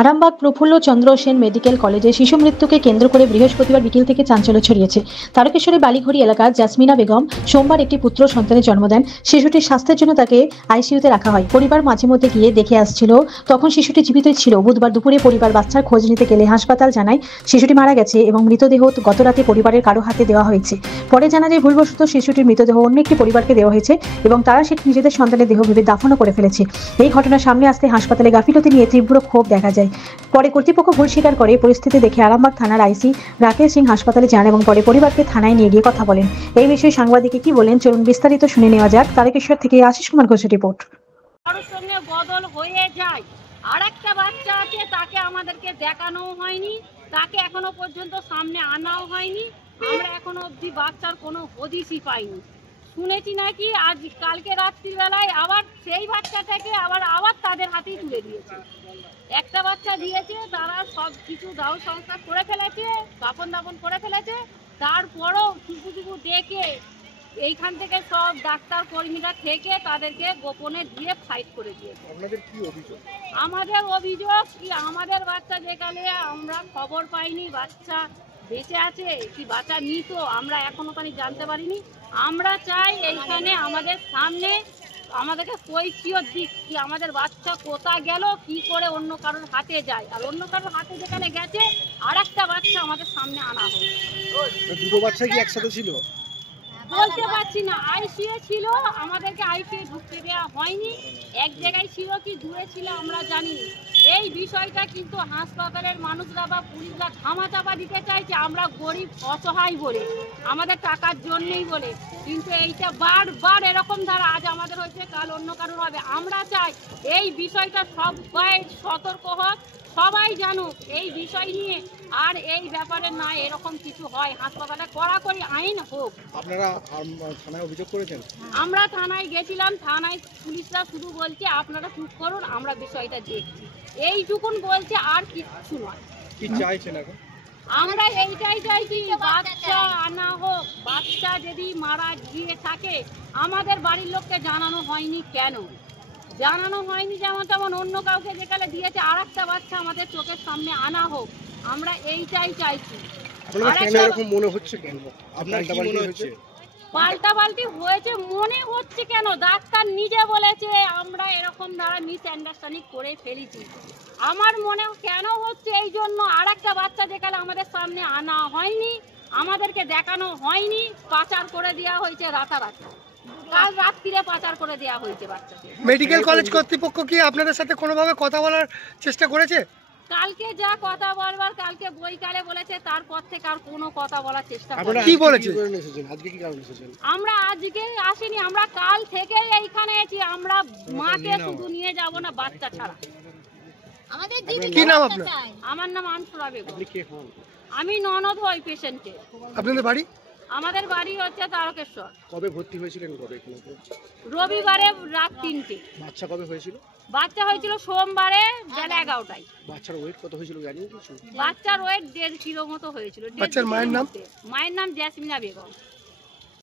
Arambagh Prafulla Chandra Sen medical কলেজে শিশু মৃত্যুকে কেন্দ্র করে বৃহস্পতিবার বিকেল থেকে চাঞ্চল্য ছড়িয়েছে। তারকেশ্বরের বালিঘড়ি এলাকার জাসমিনা বেগম সোমবার একটি পুত্র সন্তানের জন্ম দেন। শিশুটির স্বাস্থ্যের জন্য তাকে আইসিইউতে রাখা হয়। পরিবার মাঝে মধ্যে গিয়ে দেখে আসছিল, তখন শিশুটি জীবিতই ছিল। বুধবার দুপুরে পরিবার বাচ্চার খোঁজ নিতে গেলে হাসপাতাল জানায় শিশুটি মারা গেছে এবং মৃতদেহ গতরাতে পরিবারের কারো হাতে দেওয়া হয়েছে। পরে জানা যায় ভুলবশত শিশুটির মৃতদেহ অন্য একটি পরিবারকে দেওয়া হয়েছে এবং তারা সেটি নিজেদের সন্তানের দেহ ভেবে দাফনও করে ফেলেছে। এই ঘটনা সামনে আসতে হাসপাতালে গাফিলতি নিয়ে তীব্র ক্ষোভ দেখা যায়। পরে কর্তৃপক্ষ ভুল স্বীকার করে পরিস্থিতি দেখে আরামবাগ থানার আইসি রাকেশ সিং হাসপাতালে যান এবং পরে পরিবারকে থানায় নিয়ে গিয়ে কথা বলেন। এই বিষয়ে সাংবাদিকে কি বলেন চলুন বিস্তারিত শুনে নেওয়া যাক। তারকেশ্বর থেকে আশিস কুমার ঘোষের রিপোর্ট। কারোর সঙ্গে বদল হয়ে যায়, আরেকটা বাচ্চা আছে, তাকে আমাদেরকে দেখানো হয়নি, তাকে এখনো পর্যন্ত সামনে আনাও হয়নি। আমরা এখনো অবধি বাচ্চার কোনো হদিশই পাইনি। শুনেছি নাকি আজ কালকে রাত্রিবেলায় আবার সেই বাচ্চাটাকে আবার তাদের হাতেই তুলে দিয়েছে। একটা বাচ্চা দিয়েছে, তারা সব কিছু দাও সংস্কার করে ফেলেছে, কাপন দাপন করে ফেলেছে। তারপরও টুকু দেখে এইখান থেকে সব ডাক্তার কর্মীরা থেকে তাদেরকে গোপনে দিয়ে ফাইট করে দিয়েছে। আপনাদের কি অভিযোগ? আমাদের অভিযোগ কি, আমাদের বাচ্চা যেকালে আমরা খবর পাইনি বাচ্চা বেঁচে আছে কি বাচ্চা মৃত, আমরা এখনো খানি জানতে পারিনি। আমরা চাই এইখানে আমাদের সামনে আমাদেরকে কৈফিয়ত দিক কি আমাদের বাচ্চা কোথায় গেল, কি করে অন্য কারোর হাতে যায়, আর অন্য কারোর হাতে যেখানে গেছে আর একটা বাচ্চা আমাদের সামনে আনা হোক। দুটো বাচ্চা কি একসাথে ছিল? বলতে পারছি না, আইসিইউ ছিল, আমাদেরকে আইসিইউ ঢুকতে দেওয়া হয়নি। এক জায়গায় ছিল কি দূরে ছিল আমরা জানি। এই বিষয়টা কিন্তু হাসপাতালের মানুষরা বা পুলিশরা ধামাচাপা দিতে চাইছে, আমরা গরিব অসহায় বলে, আমাদের টাকার জন্যই বলে। কিন্তু এইটা বারবার এরকম ধারা, আজ আমাদের হয়েছে কাল অন্য কারোর হবে। আমরা চাই এই বিষয়টা সবাই সতর্ক হোক, সবাই জানুক এই বিষয় নিয়ে, আর এই ব্যাপারে না এরকম কিছু হয়, হাসপাতালে কড়াকড়ি আইন হোক। আপনারা থানায় অভিযোগ করেছেন? আমরা থানায় গেছিলাম, থানায় পুলিশরা শুধু বলছে আপনারা চুপ করুন, আমরা বিষয়টা দেখছি, এইটুকুন বলছে, আর কিচ্ছু নয়। কি চাইছেন এখন? আমরা এইটাই চাইছি বাচ্চা আনা হোক। বাচ্চা যদি মারা গিয়ে থাকে আমাদের বাড়ির লোককে জানানো হয়নি কেন? জানানো হয়নি যেমন তেমন অন্য কাউকে যেখানে দিয়েছে, আর একটা বাচ্চা আমাদের চোখের সামনে আনা হোক, আমরা এইটাই চাইছি। আপনাদের কেন এরকম মনে হচ্ছে কেন? আপনার কি মনে হচ্ছে? পাল্টাপাল্টি হয়েছে মনে হচ্ছে কেন? ডাক্তার নিজে বলেছে আমরা এরকম দ্বারা মিস আন্ডারস্ট্যান্ডিং করে ফেলেছি। আমার মনে কেন হচ্ছে এই জন্য আর একটা বাচ্চা যেখানে আমাদের সামনে আনা হয়নি, আমাদেরকে দেখানো হয়নি, পাচার করে দেওয়া হয়েছে রাতারাতি। কাল রাত্রিরে পাচার করে দেওয়া হয়েছে বাচ্চাকে। মেডিকেল কলেজ কর্তৃপক্ষ কি আপনাদের সাথে কোনোভাবে কথা বলার চেষ্টা করেছে? কালকে যা কথা বলবার কালকে বইকালে বলেছে, তারপর থেকে আর কোনো কথা বলার চেষ্টা করেনি। কি বলেছে? আজকে কি কারণে এসেছেন? আমরা আজকে আসিনি, আমরা কাল থেকে এইখানে আছি। আমরা মাকে শুধু নিয়ে যাব না, বাচ্চা ছাড়া। কি নাম আপনার? আমার নাম আনসুরা বেগম। আপনি কে হন? আমি ননদ হই পেশেন্টের। আপনাদের বাড়ি? আমাদের বাড়ি হচ্ছে তারকেশ্বর। কবে ভর্তি হয়েছিলেন? কবে? রবিবারে রাত 3টে। বাচ্চা কবে হয়েছিল? বাচ্চা হয়েছিল সোমবারে বেলা 11টায়। বাচ্চার ওয়েট কত হয়েছিল জানেন কিছু? বাচ্চার ওয়েট 1.5 কিলো মতো হয়েছিল। বাচ্চার মায়ের নাম? মায়ের নাম জাসমিনা বেগম।